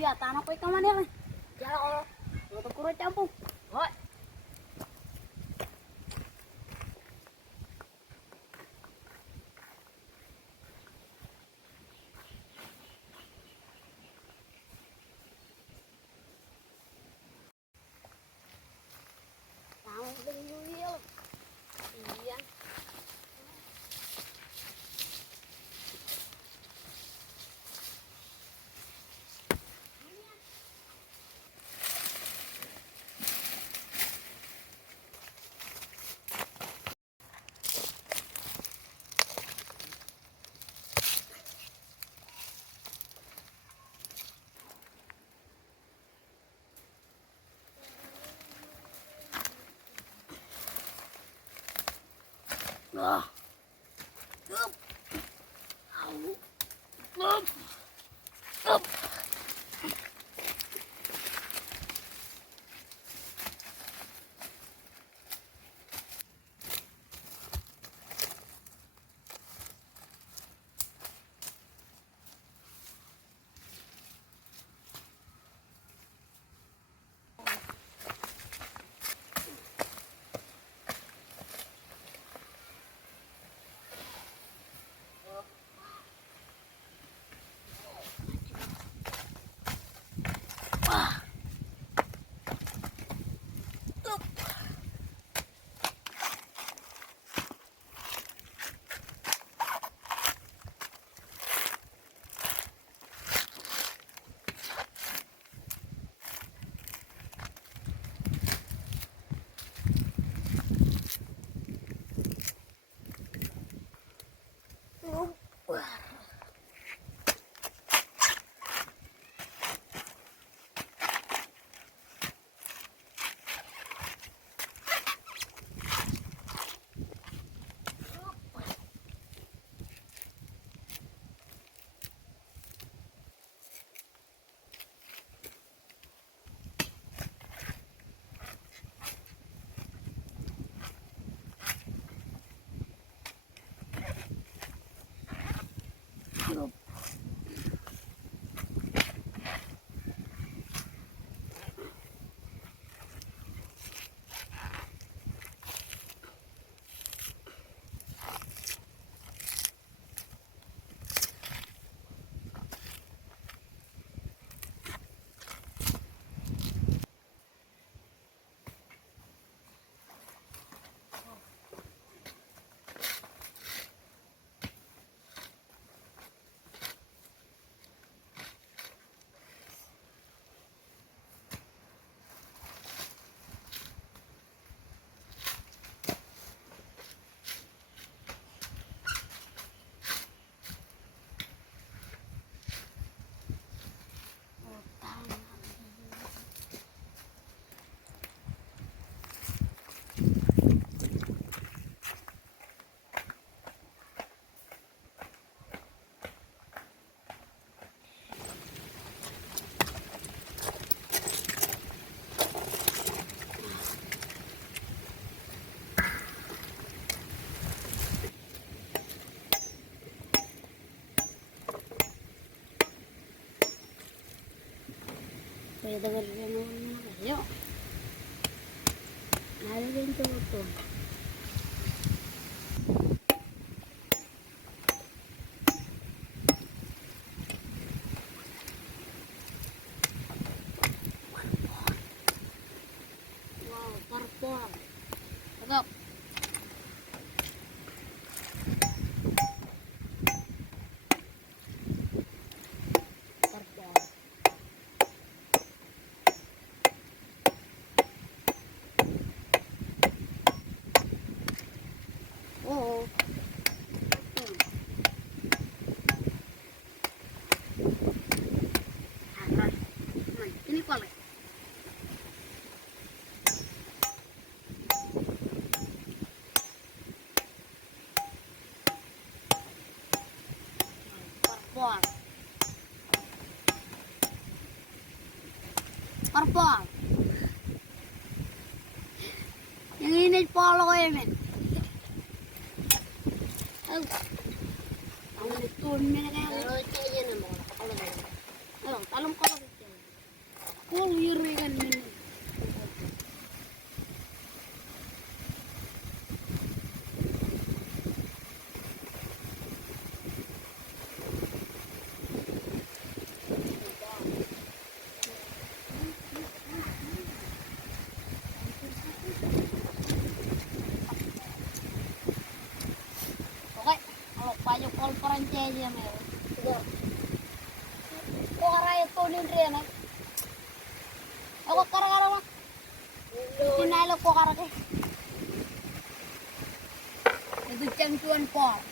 Iya, tanah kowe ka mana? Jala kalau lo tuh kurang campur. Hoi. Tahu dulu iya. Ah. Up. Up. Up. Pwede ka rin naman kayo. Nalagyan ko ito. Wow, parpor. Agap. Oo. Ini pala. Parpor. Parpor. Yang ini polo ko ya, men. Ang ito, men. Pero ito yan mo. Talong ko lang ito. orang ceja mer. Kok araya tolin rena. Ako kara-kara mah. Sinalo ko kara ke. Itu cangcuan pol.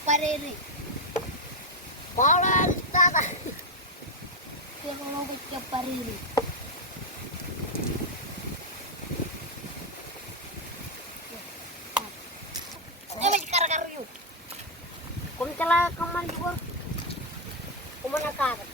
Pareri. Bola stada. Che non ho che pareri. Deve carregar io. Come te la comando? Come na cara.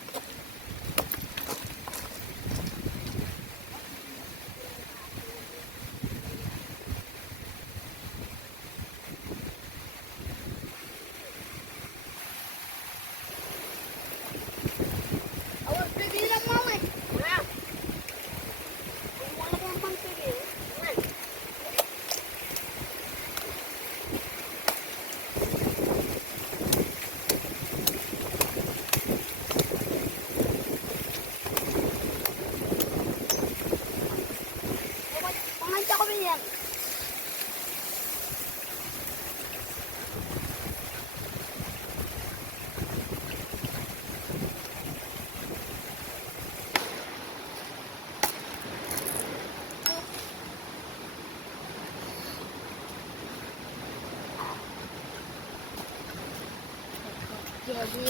Jadi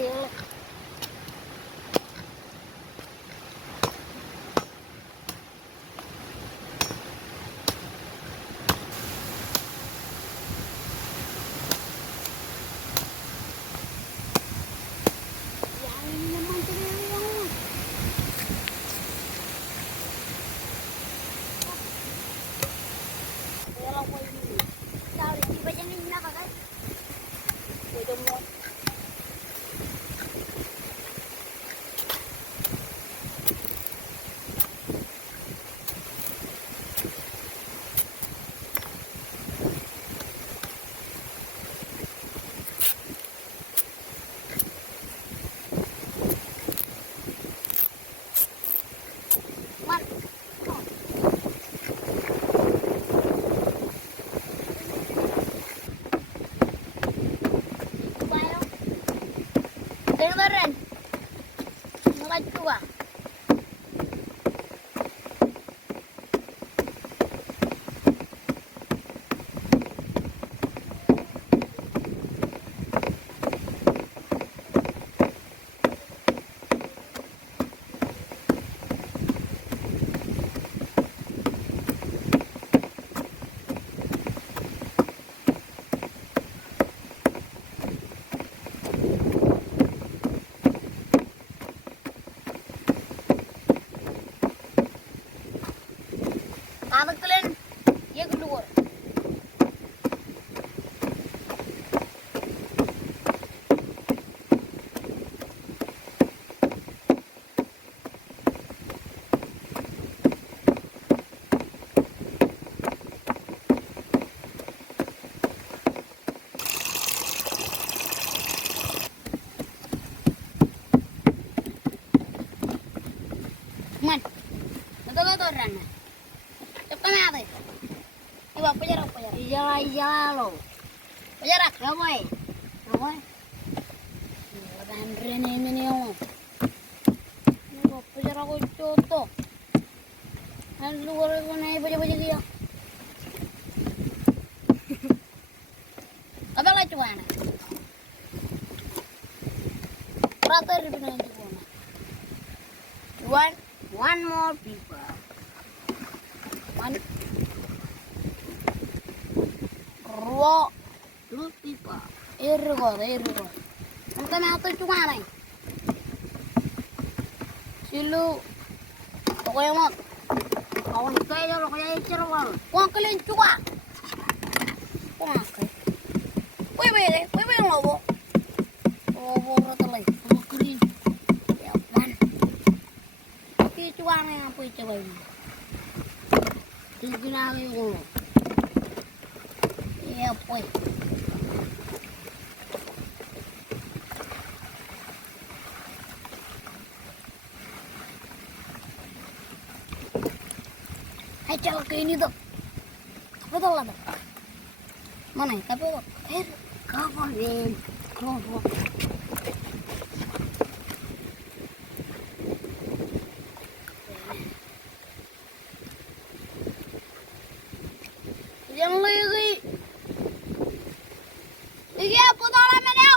dengerin, nggak coba. Abang kalian, ya kedua. Man, betul-betul Rana. Cepat apa? Iba penjarak. Iya lo. Penjarak, ramai. Dan Rene ini lo. Iba penjarak contoh. Dan luar itu naik baca dia. Apa lah cuana? Berapa ribu nanti cuana? One more people. Raw two people. Irgo. Unta me ato chunga nai. Silu. Toko yamak. Kawan kaya lo kaya ichero wal. Kuang kalian chunga. Kuang kaya. Wait. tsaway mo. Ginagay ko. Iyapoy. Ay, tsaka kayo nito. Betul lah, mana? Tapi kapan nih? Kapan? Yang lagi, ini apa dalam ini?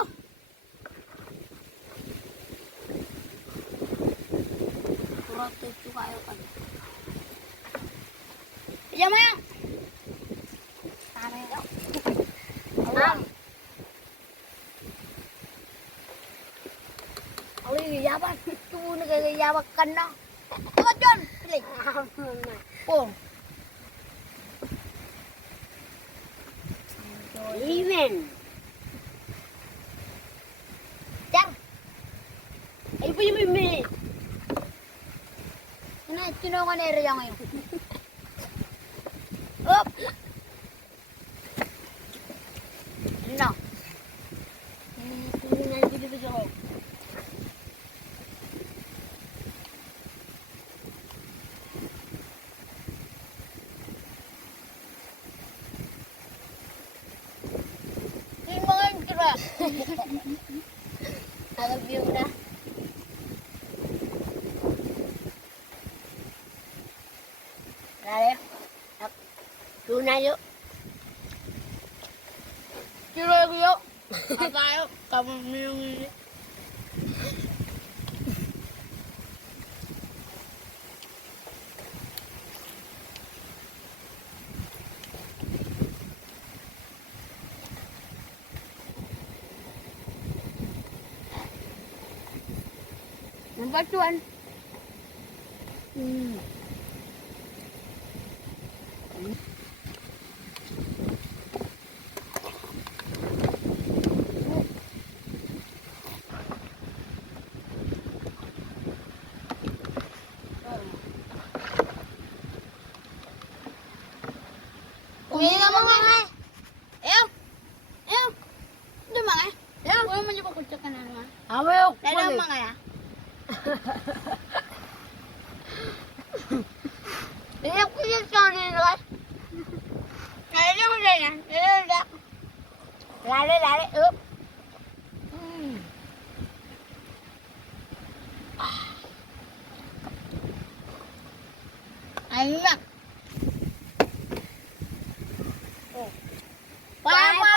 Surat itu kayak kan? Yang mana? Oli yaban tu ni kaya yabakan na. Apa John? Pilih. Oh. Even. Jang. Ay pa yung may. Ano tinungan ero yang ngayon? Up. No. Ini nanti dito ko. Agak view na. Dale. Tuna yuk. Kilo yuk. Tayo. Kamu minum ini. Nampak tuan. Ini ngomong ngai. Ayo. Ayo. Udah mangai. Ayo. Gua mau nyoba kucakan ana. Ayo. Dadah mangai ya. Ini punya sekali guys. Ini udah ya. Ini udah. Lari. Up. Ayo. Pak.